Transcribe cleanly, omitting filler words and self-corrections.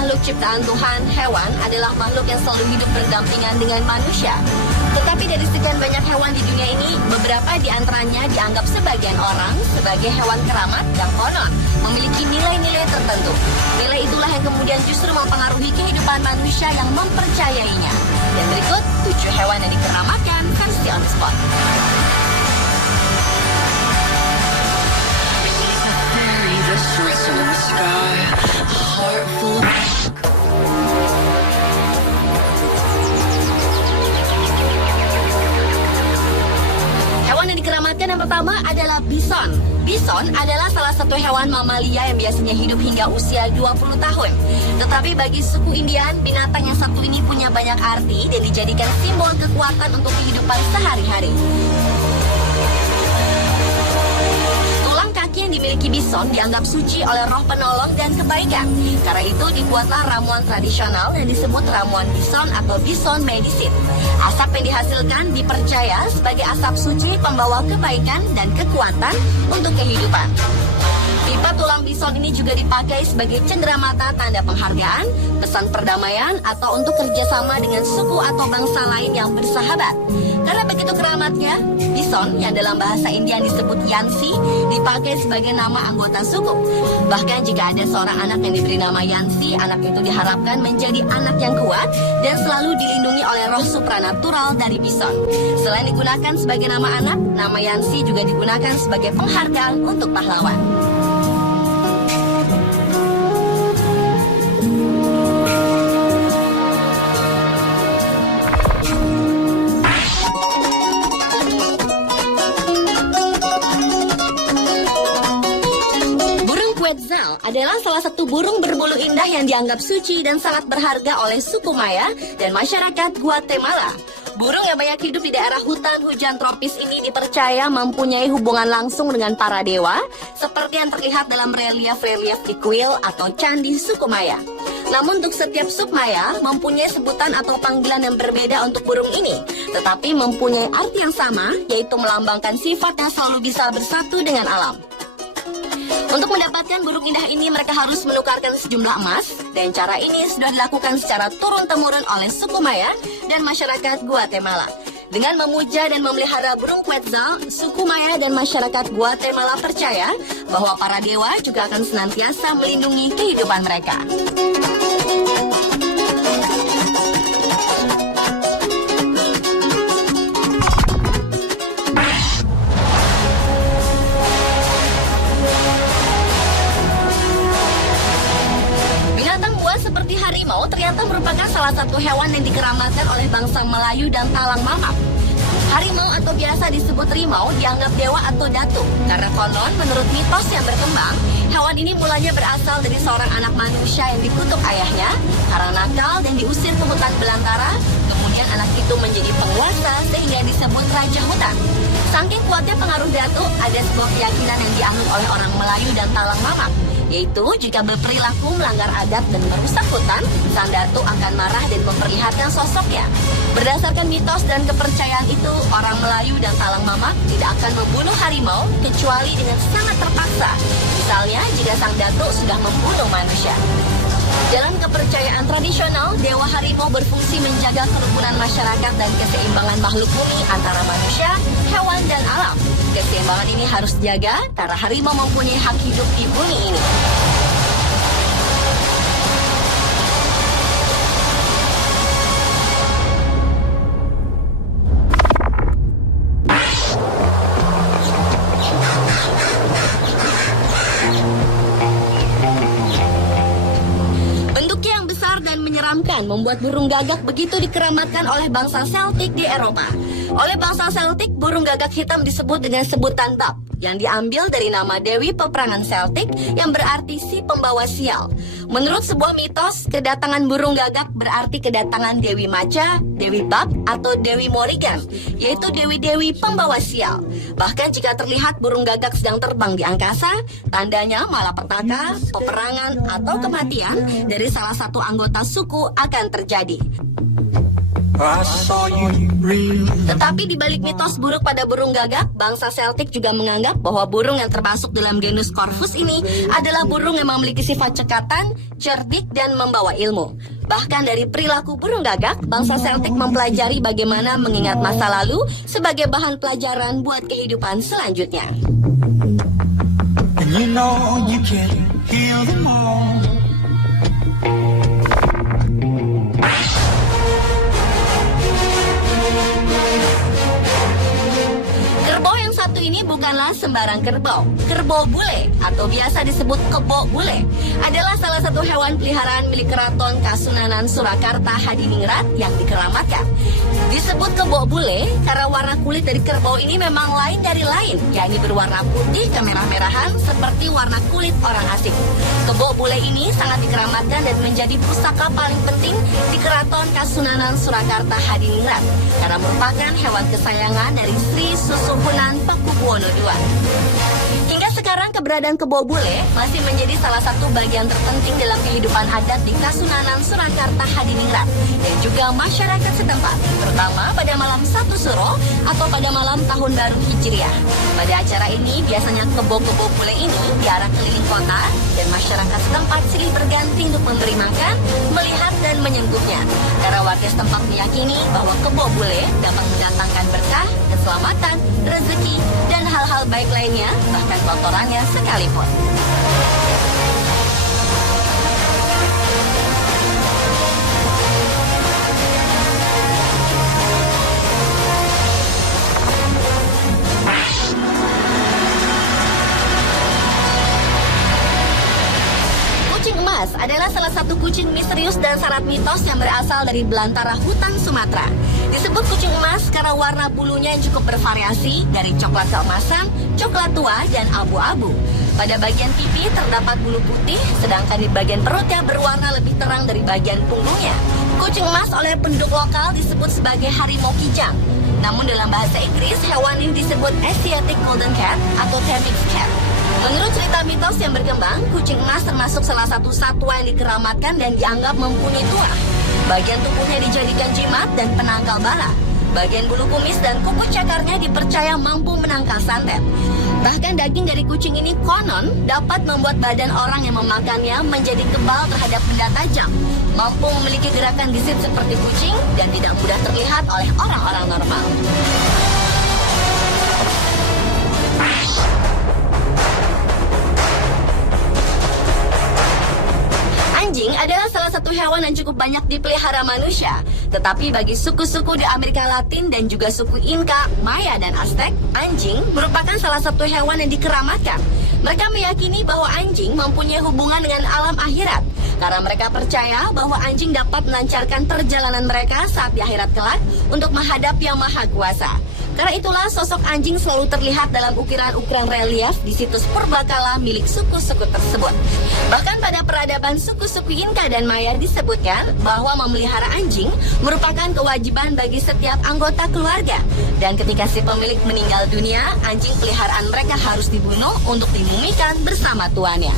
makhluk ciptaan Tuhan, hewan adalah makhluk yang selalu hidup berdampingan dengan manusia. Tetapi dari sekian banyak hewan di dunia ini, beberapa di antaranya dianggap sebagian orang sebagai hewan keramat yang konon memiliki nilai-nilai tertentu. Nilai itulah yang kemudian justru mempengaruhi kehidupan manusia yang mempercayainya. Dan berikut 7 hewan yang dikeramatkan versi on the spot. Hewan yang dikeramatkan yang pertama adalah bison. Bison adalah salah satu hewan mamalia yang biasanya hidup hingga usia 20 tahun. Tetapi bagi suku Indian, binatang yang satu ini punya banyak arti dan dijadikan simbol kekuatan untuk kehidupan sehari-hari. Yang dimiliki bison dianggap suci oleh roh penolong dan kebaikan. Karena itu dibuatlah ramuan tradisional yang disebut ramuan bison atau bison medicine. Asap yang dihasilkan dipercaya sebagai asap suci pembawa kebaikan dan kekuatan untuk kehidupan. Pipa tulang bison ini juga dipakai sebagai cenderamata tanda penghargaan, pesan perdamaian, atau untuk kerjasama dengan suku atau bangsa lain yang bersahabat. Karena begitu keramatnya, bison yang dalam bahasa India disebut Yansi dipakai sebagai nama anggota suku. Bahkan jika ada seorang anak yang diberi nama Yansi, anak itu diharapkan menjadi anak yang kuat dan selalu dilindungi oleh roh supranatural dari bison. Selain digunakan sebagai nama anak, nama Yansi juga digunakan sebagai penghargaan untuk pahlawan. Quetzal adalah salah satu burung berbulu indah yang dianggap suci dan sangat berharga oleh suku Maya dan masyarakat Guatemala. Burung yang banyak hidup di daerah hutan hujan tropis ini dipercaya mempunyai hubungan langsung dengan para dewa, seperti yang terlihat dalam relief-relief di kuil atau candi suku Maya. Namun untuk setiap suku Maya mempunyai sebutan atau panggilan yang berbeda untuk burung ini, tetapi mempunyai arti yang sama, yaitu melambangkan sifat yang selalu bisa bersatu dengan alam. Untuk mendapatkan burung indah ini, mereka harus menukarkan sejumlah emas, dan cara ini sudah dilakukan secara turun-temurun oleh suku Maya dan masyarakat Guatemala. Dengan memuja dan memelihara burung Quetzal, suku Maya dan masyarakat Guatemala percaya bahwa para dewa juga akan senantiasa melindungi kehidupan mereka. Seperti harimau ternyata merupakan salah satu hewan yang dikeramatkan oleh bangsa Melayu dan Talang Mamak. Harimau atau biasa disebut rimau dianggap dewa atau datu karena konon menurut mitos yang berkembang, hewan ini mulanya berasal dari seorang anak manusia yang dikutuk ayahnya karena nakal dan diusir ke hutan belantara. Kemudian anak itu menjadi penguasa sehingga disebut Raja Hutan. Saking kuatnya pengaruh datu, ada sebuah keyakinan yang dianut oleh orang Melayu dan Talang Mamak, yaitu jika berperilaku melanggar adat dan merusak hutan, sang datu akan marah dan memperlihatkan sosoknya. Berdasarkan mitos dan kepercayaan itu, orang Melayu dan Talang Mamak tidak akan membunuh harimau kecuali dengan sangat terpaksa. Misalnya jika sang datu sudah membunuh manusia. Dalam kepercayaan tradisional, dewa harimau berfungsi menjaga kerukunan masyarakat dan keseimbangan makhluk bumi antara manusia, hewan, dan alam. Keseimbangan ini harus dijaga karena harimau mempunyai hak hidup di bumi ini. Bentuknya yang besar dan menyeramkan membuat burung gagak begitu dikeramatkan oleh bangsa Celtic di Eropa. Oleh bangsa Celtic, burung gagak hitam disebut dengan sebutan Bab, yang diambil dari nama Dewi peperangan Celtic yang berarti si pembawa sial. Menurut sebuah mitos, kedatangan burung gagak berarti kedatangan Dewi Maca, Dewi Bab, atau Dewi Morrigan, yaitu dewi-dewi pembawa sial. Bahkan jika terlihat burung gagak sedang terbang di angkasa, tandanya malapetaka, peperangan, atau kematian dari salah satu anggota suku akan terjadi. I saw you real. Tetapi di balik mitos buruk pada burung gagak, bangsa Celtic juga menganggap bahwa burung yang termasuk dalam genus Corvus ini adalah burung yang memiliki sifat cekatan, cerdik, dan membawa ilmu. Bahkan dari perilaku burung gagak, bangsa Celtic mempelajari bagaimana mengingat masa lalu sebagai bahan pelajaran buat kehidupan selanjutnya. And you know you can heal them all. Kerbau yang satu ini bukanlah sembarang kerbau. Kerbau bule atau biasa disebut kebo bule adalah salah satu hewan peliharaan milik Keraton Kasunanan Surakarta Hadiningrat yang dikeramatkan. Disebut kebo bule karena warna kulit dari kerbau ini memang lain dari lain, yakni berwarna putih kemerah-merahan seperti warna kulit orang asing. Kebo bule ini sangat dikeramatkan dan menjadi pusaka paling penting di Keraton Kasunanan Surakarta Hadiningrat karena merupakan hewan kesayangan dari Sri Susuhunan Pakubuwono II. Hingga sekarang keberadaan kebo bule masih menjadi salah satu bagian terpenting dalam kehidupan adat di Kasunanan Surakarta Hadiningrat dan juga masyarakat setempat, terutama pada malam 1 Suro atau pada malam Tahun Baru Hijriah. Pada acara ini biasanya kebo-kebo bule ini diarak keliling kota dan masyarakat setempat silih berganti untuk memberi makan, melihat dan menyentuhnya. Karena warga setempat meyakini bahwa kebo bule dapat mendatangkan berkah, keselamatan, rezeki, dan hal-hal baik lainnya, bahkan kotorannya sekalipun. Kucing emas adalah salah satu kucing misterius dan syarat mitos yang berasal dari belantara hutan Sumatera. Disebut kucing emas karena warna bulunya yang cukup bervariasi dari coklat keemasan, coklat tua, dan abu-abu. Pada bagian pipi terdapat bulu putih, sedangkan di bagian perutnya berwarna lebih terang dari bagian punggungnya. Kucing emas oleh penduduk lokal disebut sebagai harimau kijang. Namun dalam bahasa Inggris, hewan ini disebut Asiatic Golden Cat atau Temix Cat. Menurut cerita mitos yang berkembang, kucing emas termasuk salah satu satwa yang dikeramatkan dan dianggap mempunyai tuah. Bagian tubuhnya dijadikan jimat dan penangkal bala. Bagian bulu kumis dan kuku cakarnya dipercaya mampu menangkal santet. Bahkan daging dari kucing ini konon dapat membuat badan orang yang memakannya menjadi kebal terhadap benda tajam, mampu memiliki gerakan gesit seperti kucing, dan tidak mudah terlihat oleh orang-orang normal. Anjing adalah salah satu hewan yang cukup banyak dipelihara manusia. Tetapi bagi suku-suku di Amerika Latin dan juga suku Inka, Maya, dan Aztec, anjing merupakan salah satu hewan yang dikeramatkan. Mereka meyakini bahwa anjing mempunyai hubungan dengan alam akhirat karena mereka percaya bahwa anjing dapat melancarkan perjalanan mereka saat di akhirat kelak untuk menghadap Yang Maha Kuasa. Karena itulah sosok anjing selalu terlihat dalam ukiran-ukiran relief di situs purbakala milik suku-suku tersebut. Bahkan pada peradaban suku-suku Inka dan Maya disebutkan bahwa memelihara anjing merupakan kewajiban bagi setiap anggota keluarga. Dan ketika si pemilik meninggal dunia, anjing peliharaan mereka harus dibunuh untuk dimumikan bersama tuannya.